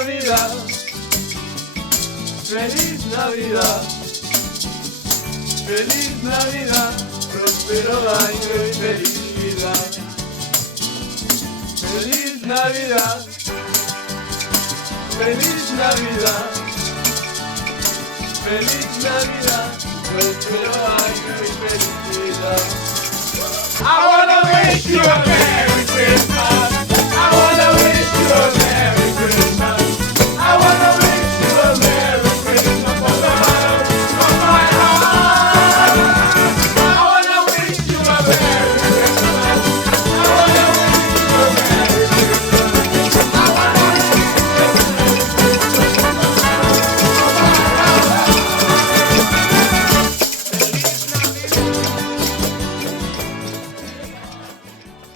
Navidad, feliz Navidad, feliz Navidad, próspero año y felicidad. Feliz Navidad, feliz Navidad, feliz Navidad, próspero año y felicidad. I wanna wish you a Merry Christmas.